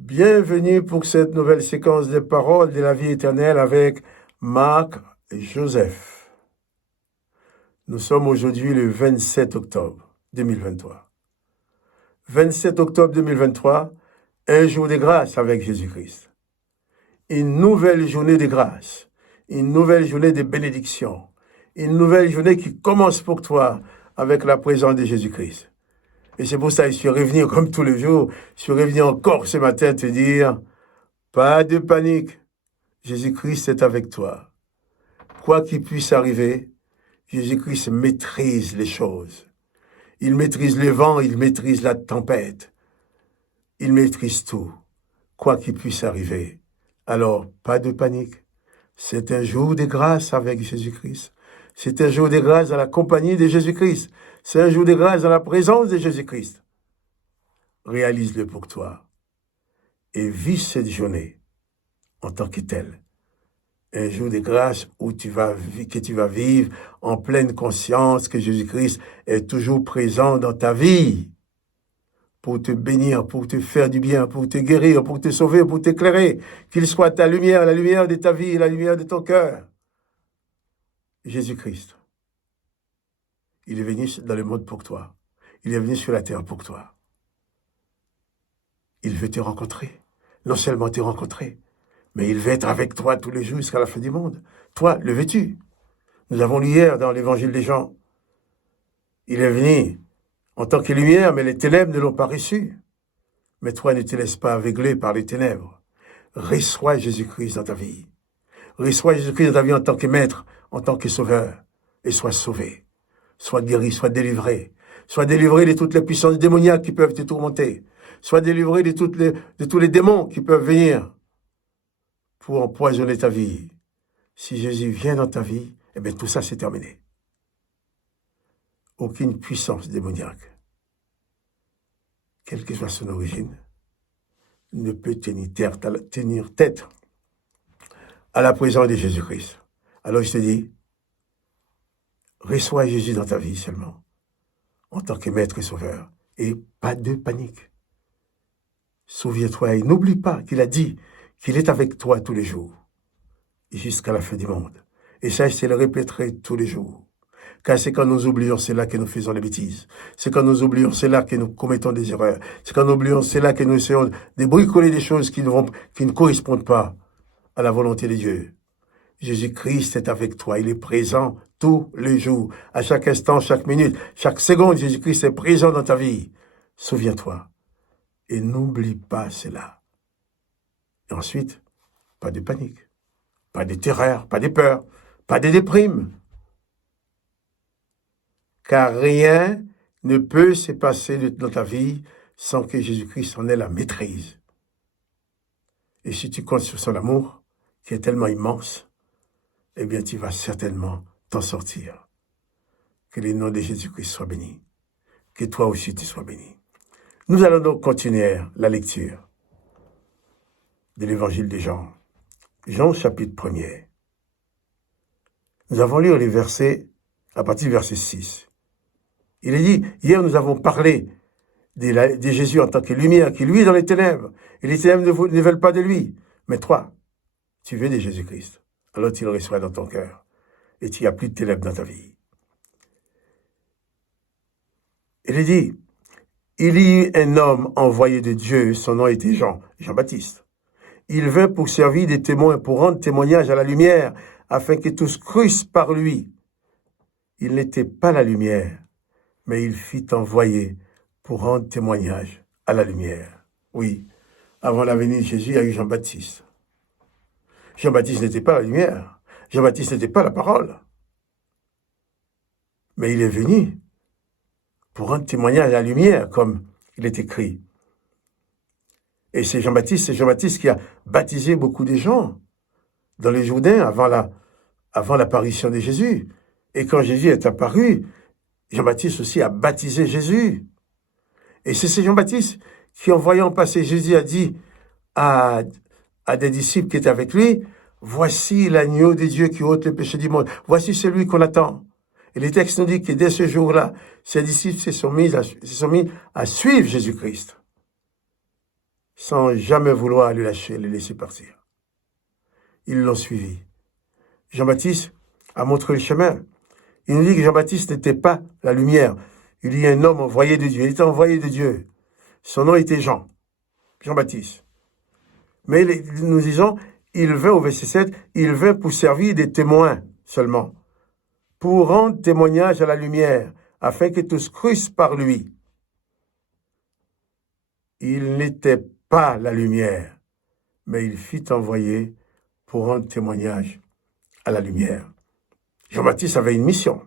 Bienvenue pour cette nouvelle séquence des paroles de la vie éternelle avec Marc Joseph. Nous sommes aujourd'hui le 27 octobre 2023. 27 octobre 2023, un jour de grâce avec Jésus-Christ. Une nouvelle journée de grâce, une nouvelle journée de bénédiction, une nouvelle journée qui commence pour toi avec la présence de Jésus-Christ. Et c'est pour ça que je suis revenu comme tous les jours, je suis revenu encore ce matin te dire, pas de panique, Jésus-Christ est avec toi. Quoi qu'il puisse arriver, Jésus-Christ maîtrise les choses. Il maîtrise le vent, il maîtrise la tempête. Il maîtrise tout, quoi qu'il puisse arriver. Alors, pas de panique. C'est un jour de grâce avec Jésus-Christ. C'est un jour de grâce dans la compagnie de Jésus-Christ. C'est un jour de grâce dans la présence de Jésus-Christ. Réalise-le pour toi. Et vis cette journée en tant que telle. Un jour de grâce où que tu vas vivre en pleine conscience que Jésus-Christ est toujours présent dans ta vie pour te bénir, pour te faire du bien, pour te guérir, pour te sauver, pour t'éclairer. Qu'il soit ta lumière, la lumière de ta vie, la lumière de ton cœur. Jésus-Christ, il est venu dans le monde pour toi. Il est venu sur la terre pour toi. Il veut te rencontrer. Non seulement te rencontrer, mais il veut être avec toi tous les jours jusqu'à la fin du monde. Toi, le veux-tu? Nous avons lu hier dans l'évangile des Jean. Il est venu en tant que lumière, mais les ténèbres ne l'ont pas reçu. Mais toi, ne te laisse pas aveugler par les ténèbres. Reçois Jésus-Christ dans ta vie. Reçois Jésus-Christ dans ta vie en tant que maître, en tant que sauveur. Et sois sauvé. Sois guéri, sois délivré. Sois délivré de toutes les puissances démoniaques qui peuvent te tourmenter. Sois délivré de tous les démons qui peuvent venir pour empoisonner ta vie. Si Jésus vient dans ta vie, eh bien tout ça c'est terminé. Aucune puissance démoniaque, quelle que soit son origine, ne peut tenir tête à la présence de Jésus-Christ. Alors je te dis, reçois Jésus dans ta vie seulement, en tant que maître et sauveur, et pas de panique. Souviens-toi et n'oublie pas qu'il a dit qu'il est avec toi tous les jours, jusqu'à la fin du monde. Et ça, je te le répéterai tous les jours. Car c'est quand nous oublions, c'est là que nous faisons des bêtises. C'est quand nous oublions, c'est là que nous commettons des erreurs. C'est quand nous oublions, c'est là que nous essayons de bricoler des choses qui ne correspondent pas à la volonté de Dieu. Jésus-Christ est avec toi. Il est présent tous les jours. À chaque instant, chaque minute, chaque seconde, Jésus-Christ est présent dans ta vie. Souviens-toi. Et n'oublie pas cela. Et ensuite, pas de panique, pas de terreur, pas de peur, pas de déprime. Car rien ne peut se passer dans ta vie sans que Jésus-Christ en ait la maîtrise. Et si tu comptes sur son amour, qui est tellement immense, eh bien tu vas certainement t'en sortir. Que le nom de Jésus-Christ soit béni. Que toi aussi tu sois béni. Nous allons donc continuer la lecture de l'évangile de Jean. Jean chapitre 1er. Nous avons lu les versets, à partir du verset 6. Il est dit, hier nous avons parlé de Jésus en tant que lumière, qui lui est dans les ténèbres. Et les ténèbres ne veulent pas de lui. Mais toi, tu veux de Jésus-Christ. Alors tu le reçois dans ton cœur. Et tu n'as plus de ténèbres dans ta vie. Il est dit, il y eut un homme envoyé de Dieu, son nom était Jean-Baptiste. Il vint pour servir des témoins, pour rendre témoignage à la lumière, afin que tous crussent par lui. Il n'était pas la lumière, mais il fut envoyé pour rendre témoignage à la lumière. Oui, avant la venue de Jésus, il y a eu Jean-Baptiste. Jean-Baptiste n'était pas la lumière. Jean-Baptiste n'était pas la parole. Mais il est venu pour rendre témoignage à la lumière, comme il est écrit. Et c'est Jean-Baptiste qui a baptisé beaucoup de gens dans les Jourdains avant l'apparition de Jésus. Et quand Jésus est apparu, Jean-Baptiste aussi a baptisé Jésus. Et c'est Jean-Baptiste qui, en voyant passer Jésus, a dit à des disciples qui étaient avec lui, « Voici l'agneau de Dieu qui ôte le péché du monde. Voici celui qu'on attend. » Et les textes nous disent que dès ce jour-là, ses disciples se sont mis à suivre Jésus-Christ. sans jamais vouloir le lâcher, le laisser partir. Ils l'ont suivi. Jean-Baptiste a montré le chemin. Il nous dit que Jean-Baptiste n'était pas la lumière. Il y a un homme envoyé de Dieu. Il était envoyé de Dieu. Son nom était Jean. Jean-Baptiste. Mais nous disons, il vint au verset 7, il vint pour servir des témoins seulement, pour rendre témoignage à la lumière, afin que tous crussent par lui. Il n'était pas la lumière, mais il fut envoyé pour rendre témoignage à la lumière. Jean-Baptiste avait une mission.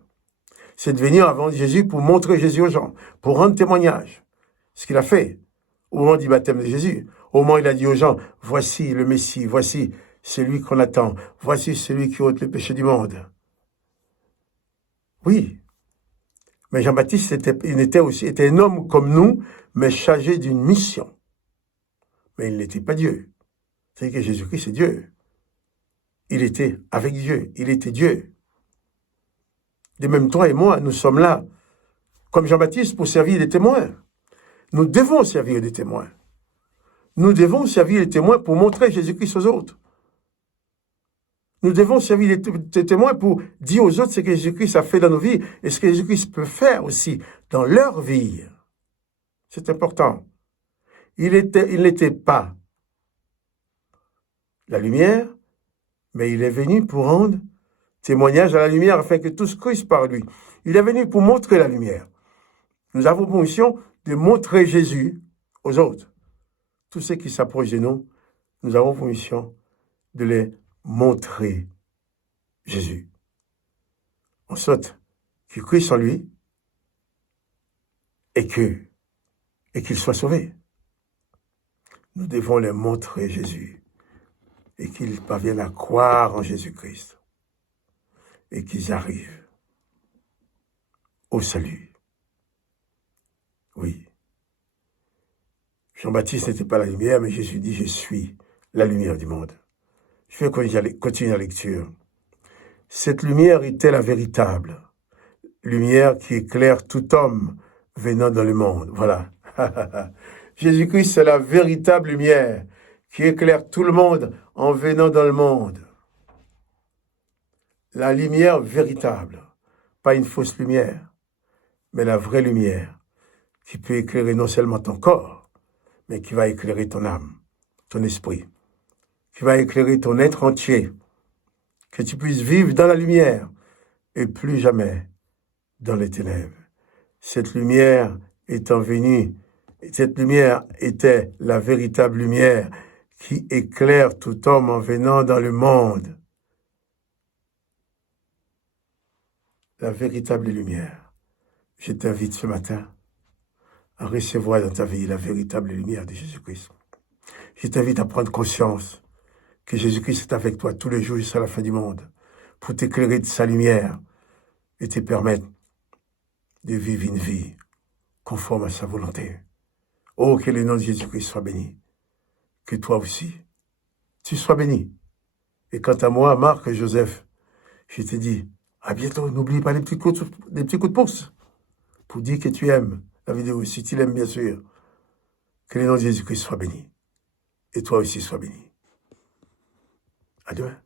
C'est de venir avant Jésus pour montrer Jésus aux gens, pour rendre témoignage. Ce qu'il a fait au moment du baptême de Jésus. Au moment où il a dit aux gens, voici le Messie, voici celui qu'on attend, voici celui qui ôte le péché du monde. Oui, mais Jean-Baptiste était un homme comme nous, mais chargé d'une mission. Mais il n'était pas Dieu. C'est que Jésus-Christ est Dieu. Il était avec Dieu, il était Dieu. De même, toi et moi, nous sommes là, comme Jean-Baptiste, pour servir des témoins. Nous devons servir des témoins. Nous devons servir les témoins pour montrer Jésus-Christ aux autres. Nous devons servir les témoins pour dire aux autres ce que Jésus-Christ a fait dans nos vies et ce que Jésus-Christ peut faire aussi dans leur vie. C'est important. Il n'était pas la lumière, mais il est venu pour rendre témoignage à la lumière afin que tous crussent par lui. Il est venu pour montrer la lumière. Nous avons pour mission de montrer Jésus aux autres. Tous ceux qui s'approchent de nous, nous avons pour mission de les montrer Jésus. En sorte qu'ils crient en lui et qu'ils soient sauvés. Nous devons les montrer Jésus et qu'ils parviennent à croire en Jésus-Christ et qu'ils arrivent au salut. Oui. Jean-Baptiste n'était pas la lumière, mais Jésus dit, je suis la lumière du monde. Je vais continuer la lecture. Cette lumière était la véritable lumière qui éclaire tout homme venant dans le monde. Voilà. Jésus-Christ, c'est la véritable lumière qui éclaire tout le monde en venant dans le monde. La lumière véritable, pas une fausse lumière, mais la vraie lumière qui peut éclairer non seulement ton corps, mais qui va éclairer ton âme, ton esprit, qui va éclairer ton être entier, que tu puisses vivre dans la lumière et plus jamais dans les ténèbres. Cette lumière étant venue, cette lumière était la véritable lumière qui éclaire tout homme en venant dans le monde. La véritable lumière. Je t'invite ce matin à recevoir dans ta vie la véritable lumière de Jésus-Christ. Je t'invite à prendre conscience que Jésus-Christ est avec toi tous les jours jusqu'à la fin du monde pour t'éclairer de sa lumière et te permettre de vivre une vie conforme à sa volonté. Oh, que le nom de Jésus-Christ soit béni. Que toi aussi, tu sois béni. Et quant à moi, Marc et Joseph, je te dis, à bientôt. N'oublie pas les petits coups de pouce pour dire que tu aimes la vidéo, si tu l'aimes bien sûr. Que le nom de Jésus-Christ soit béni. Et toi aussi sois béni. À demain.